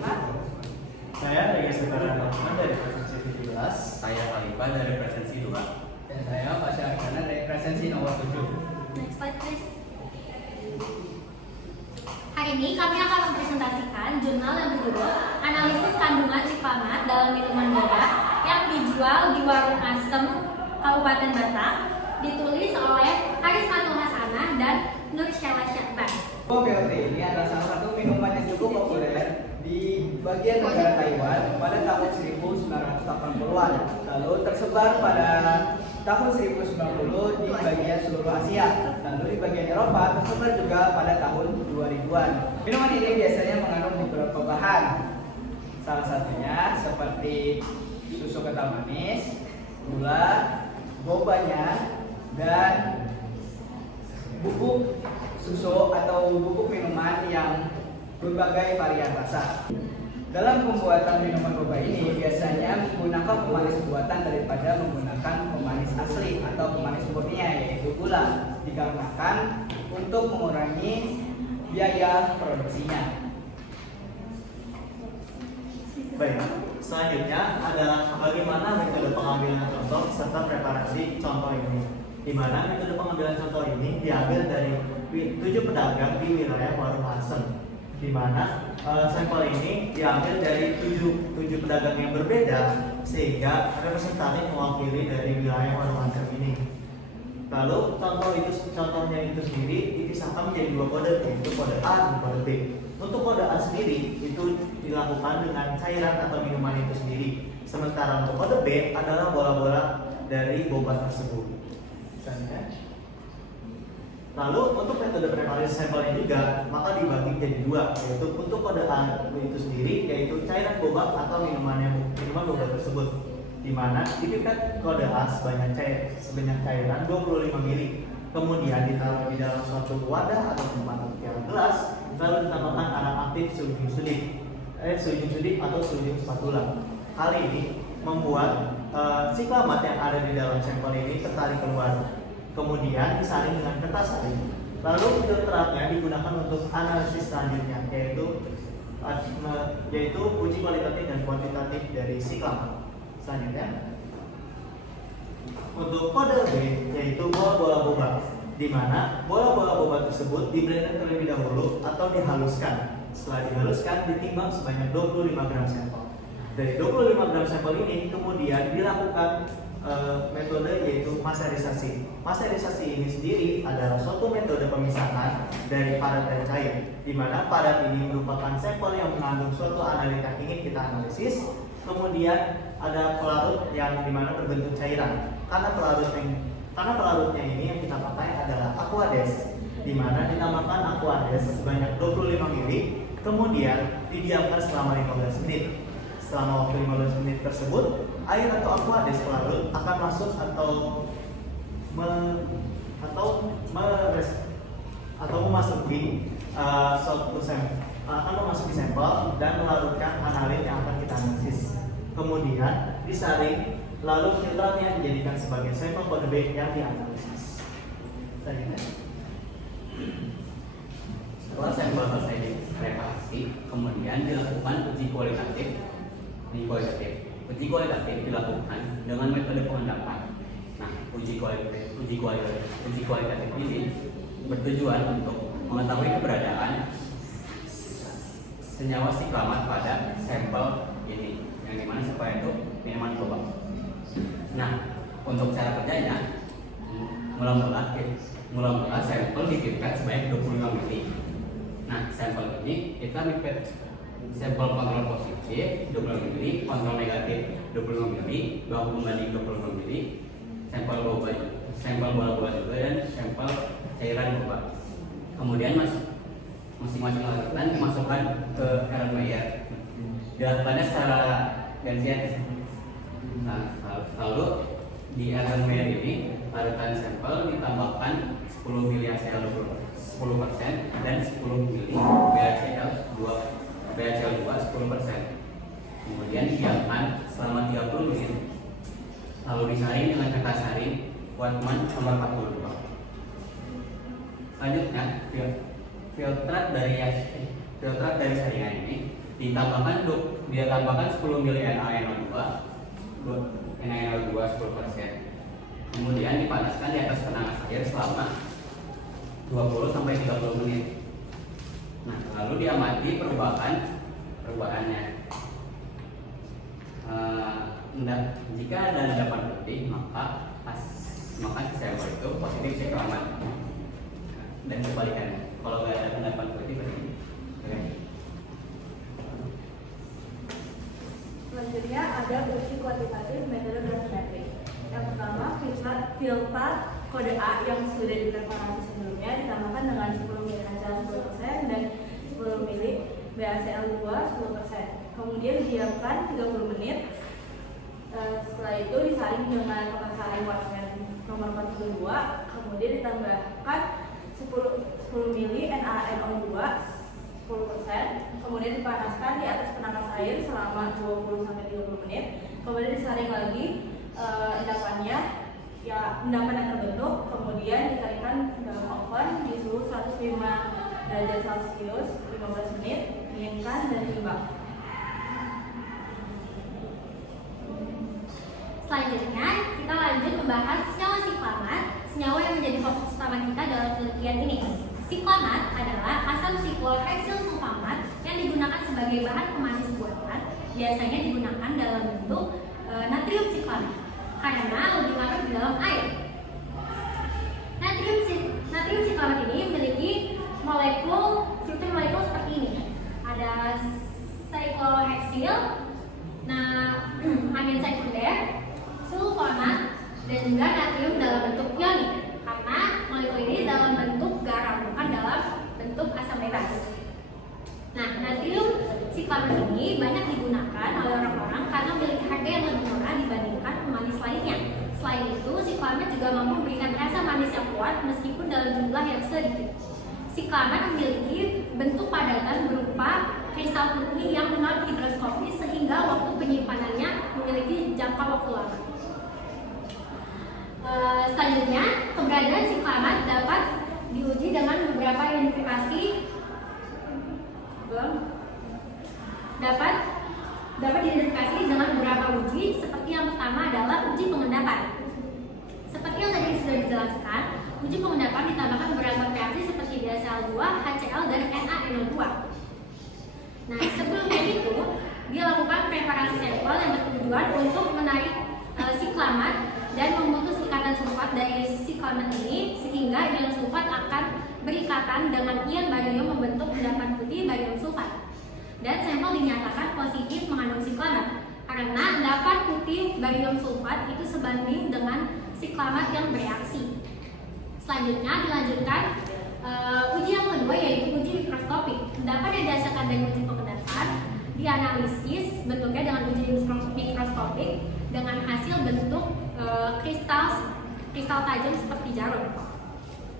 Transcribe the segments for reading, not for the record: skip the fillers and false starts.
Pak? Saya dari Sekarang dari presensi 17. Saya Khalifa dari presensi 2. Dan saya Pak Syarjana dari presensi nomor 7. Next slide please. Hari ini kami akan mempresentasikan jurnal yang berjudul Analisis Kandungan Siklamat dalam Minuman Boba yang dijual di Warung Asem, Kabupaten Batang, ditulis oleh Harismatul Hasanah dan Nur Syala Syakban. BLT ini adalah salah satu minuman yang cukup populer di bagian negara Taiwan pada tahun 1980-an. Lalu tersebar pada tahun 1090 di bagian seluruh Asia. Lalu di bagian Eropa tersebar juga pada tahun 2000-an. Minuman ini biasanya mengandung beberapa bahan. Salah satunya seperti susu kental manis, gula, bobanya, dan bubuk susu atau bubuk minuman yang berbagai varian rasa. Dalam pembuatan minuman boba ini biasanya menggunakan pemanis buatan daripada menggunakan pemanis asli atau pemanis murninya yaitu gula, dikarenakan untuk mengurangi biaya produksinya. Baik, selanjutnya adalah bagaimana metode pengambilan contoh serta preparasi contoh ini. Di mana metode pengambilan contoh ini diambil dari 7 pedagang di wilayah Warung Asem. Di mana sampel ini diambil dari 7 pedagang yang berbeda sehingga representatif mewakili dari wilayah Warung Asem ini. Lalu contohnya itu sendiri dipisahkan menjadi 2 kode, yaitu kode A dan kode B. Untuk kode A sendiri itu dilakukan dengan cairan atau minuman itu sendiri. Sementara untuk kode B adalah bola-bola dari boba tersebut. Lalu untuk metode preparasi sampelnya juga maka dibagi menjadi 2, yaitu untuk kode A itu sendiri yaitu cairan boba atau minuman boba tersebut, di mana dipipet kode A sebanyak cairan 25 ml, kemudian ditaruh di dalam suatu wadah atau tempat piala gelas, lalu ditambahkan arang aktif sodium sudik atau sodium spatula. Hal ini membuat siklamat yang ada di dalam sampel ini tertarik keluar. Kemudian disaring dengan kertas saring. Lalu filtratnya digunakan untuk analisis selanjutnya, yaitu uji kualitatif dan kuantitatif dari siklamat. Selanjutnya, untuk kode B yaitu bola-bola boba, di mana bola-bola boba tersebut di-blender terlebih dahulu atau dihaluskan. Setelah dihaluskan, ditimbang sebanyak 25 gram sampel. Dari 25 gram sampel ini kemudian dilakukan metode yaitu masterisasi. Masterisasi ini sendiri adalah suatu metode pemisahan dari padat dan cair, di mana padat ini merupakan sampel yang mengandung suatu analita yang ingin kita analisis. Kemudian ada pelarut yang dimana berbentuk cairan. Karena pelarutnya ini yang kita pakai adalah aquades, di mana ditambahkan aquades sebanyak 25 ml, kemudian didiamkan selama 15 menit. Selama waktu 15 menit tersebut, air atau aquades pelarut akan masuk memasuki sampel dan melarutkan analit yang akan kita analisis. Kemudian disaring, lalu filternya dijadikan sebagai sampel kode B yang dianalisis. Setelah sampel selesai dipreparasi, kemudian dilakukan uji kualitatif. Uji kualitatif dilakukan dengan metode pengendapan. Nah, uji kualitatif ini bertujuan untuk mengetahui keberadaan senyawa siklamat pada sampel ini, yang dimana sampel itu minuman boba. Nah, untuk cara kerjanya, mula-mula sampel dipipet sebanyak 25 ml. Nah, sampel ini kita pipet sampel kontrol positif 25 ml, kontrol negatif 25 ml, baku pembanding 25 ml, sampel bola-bola juga, dan sampel cairan boba. Kemudian masing-masing larutan dimasukkan ke Aaron Meyer. Dilakukannya secara gantian. Nah, lalu di Aaron Meyer ini larutan sampel ditambahkan 10 ml HCl 10% dan 10 ml BHCl 2 10%. Kemudian didiamkan selama 30 menit. Lalu disaring dengan kertas saring Wattman nomor 42. Selanjutnya, filtrat dari saringan ini dia tambahkan 10 mili NaNO2 NaNO2 10%. Kemudian dipanaskan di atas penanas air selama 20 sampai 30 menit. Nah, lalu diamati perubahannya. Jika ada endapan putih, maka si sampel itu positif siklamat. Dan kebalikannya, kalau nggak ada endapan putih berarti negatif. Selanjutnya ada uji kuantitatif metode gravimetrik. Yang pertama, filter kode A yang sudah dipreparasi sebelumnya ditambahkan dengan 10 mili HCl 10% dan 10 mili BaCl2 10%. Kemudian didiamkan 30 menit. Setelah itu disaring dengan kertas air warna nomor 42. Kemudian ditambahkan 10 mili NaNO2 10%, kemudian dipanaskan di atas penanas air selama 20-30 menit, kemudian disaring lagi endapannya, ya endapan yang terbentuk, kemudian dikeringkan dalam oven di suhu 105 derajat Celcius 15 menit, dinginkan dan timbang. Selanjutnya kita lanjut membahas senyawa siklamat, senyawa yang menjadi fokus utama kita dalam penelitian ini. Siklamat adalah asam sikloheksilsulfamat yang digunakan sebagai bahan pemanis buatan, biasanya digunakan dalam bentuk natrium siklamat karena lebih larut di dalam air. Natrium siklamat ini memiliki struktur molekul seperti ini. Ada sikloheksil, amin sekunder, sulfonat, dan juga natrium dalam bentuk ionik. Karena molekul ini dalam bentuk garam, bukan dalam bentuk asam bebas. Nah, natrium siklamat ini banyak digunakan oleh orang-orang karena memiliki harga yang lebih murah dibandingkan pemanis lainnya. Selain itu, siklamat juga mampu memberikan rasa manis yang kuat meskipun dalam jumlah yang sedikit. Siklamat memiliki bentuk padatan berupa kristal putih yang non-higroskopis sehingga waktu penyimpanannya memiliki jangka waktu lama. Selanjutnya, keberadaan siklamat dapat diuji dengan beberapa identifikasi dapat diidentifikasi dengan beberapa uji, seperti yang pertama adalah uji pengendapan. Seperti yang tadi sudah dijelaskan, uji pengendapan ditambahkan beberapa reaksi seperti BaCl2, HCl, dan NaNO2. Nah, sebelumnya itu dilakukan preparasi sampel yang bertujuan untuk menarik siklamat dan memutus ikatan sulfat dari siklamat ini, sehingga ion sulfat akan berikatan dengan ion barium membentuk endapan putih barium sulfat. Dan sampel dinyatakan positif mengandung siklamat karena endapan putih barium sulfat itu sebanding dengan siklamat yang bereaksi. Selanjutnya dilanjutkan uji yang kedua, yaitu uji mikroskopik. Endapan yang didasarkan dari uji pengendapan dianalisis bentuknya dengan uji mikroskopik dengan hasil bentuk kristal tajam seperti jarum.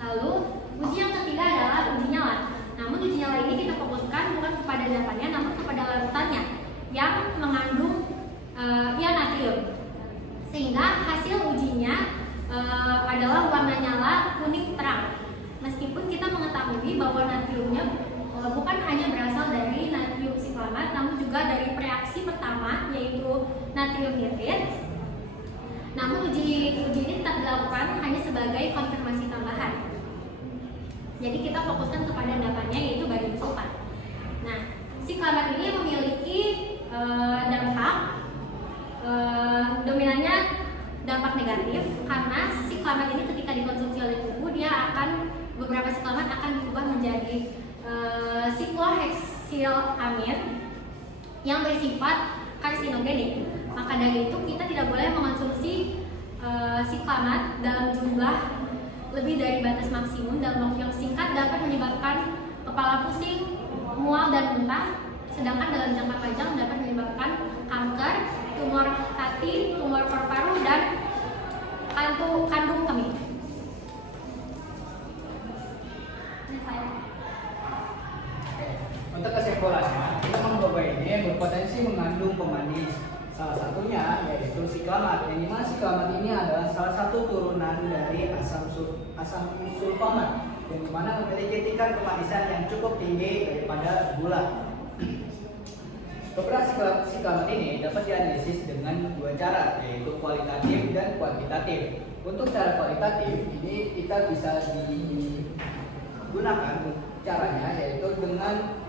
Lalu uji yang ketiga adalah uji nyala. Namun uji nyala ini kita fokuskan bukan kepada endapannya, namun kepada larutannya yang mengandung ion natrium. Sehingga hasil ujinya adalah warna nyala kuning terang. Meskipun kita mengetahui bahwa natriumnya bukan hanya berasal dari natrium siklamat, namun juga dari reaksi pertama, yaitu natrium nitrit. Namun uji ini tetap dilakukan hanya sebagai konfirmasi tambahan. Jadi kita fokuskan kepada endapannya, yaitu barium sulfat. Nah, siklamat ini memiliki dampak dominannya dampak negatif karena siklamat ini ketika dikonsumsi oleh tubuh, dia akan beberapa siklamat akan diubah menjadi sikloheksil-amin yang bersifat karsinogenik. Maka dari itu kita tidak boleh mengonsumsi siklamat dalam jumlah lebih dari batas maksimum dalam waktu yang singkat, dapat menyebabkan kepala pusing, mual dan muntah. Sedangkan dalam jangka panjang dapat menyebabkan kanker, tumor hati, tumor paru-paru, dan kandung kemih. Untuk kesimpulannya, kita mencoba ini yang berpotensi mengandung pemanis. Salah satunya yaitu siklamat. Yang dimana siklamat ini adalah salah satu turunan dari asam sulfamat, yang dimana memiliki tingkat kemanisan yang cukup tinggi daripada gula. Beberapa psikomat ini dapat dianalisis dengan dua cara, yaitu kualitatif dan kuantitatif. Untuk cara kualitatif ini kita bisa digunakan caranya yaitu dengan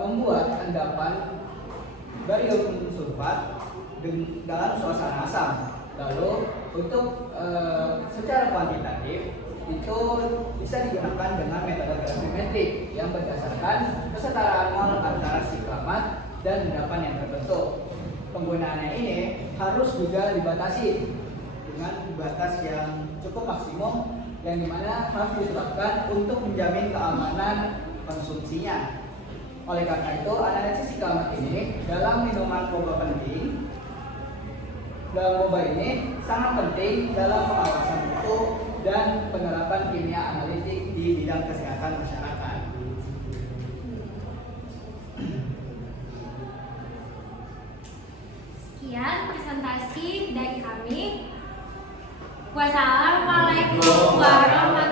membuat endapan barium sulfat dalam suasana asam. Lalu untuk secara kuantitatif itu bisa digunakan dengan metode gravimetrik yang berdasarkan kesetaraan mol antara siklamat dan endapan yang terbentuk. Penggunaannya ini harus juga dibatasi dengan batas yang cukup maksimum yang dimana harus diterapkan untuk menjamin keamanan konsumsinya. Oleh karena itu, analisis siklamat ini dalam minuman boba penting. Dalam boba ini sangat penting dalam pengawasan mutu dan penerapan kimia analitik di bidang kesehatan masyarakat. Sekian presentasi dari kami. Wassalamualaikum warahmatullahi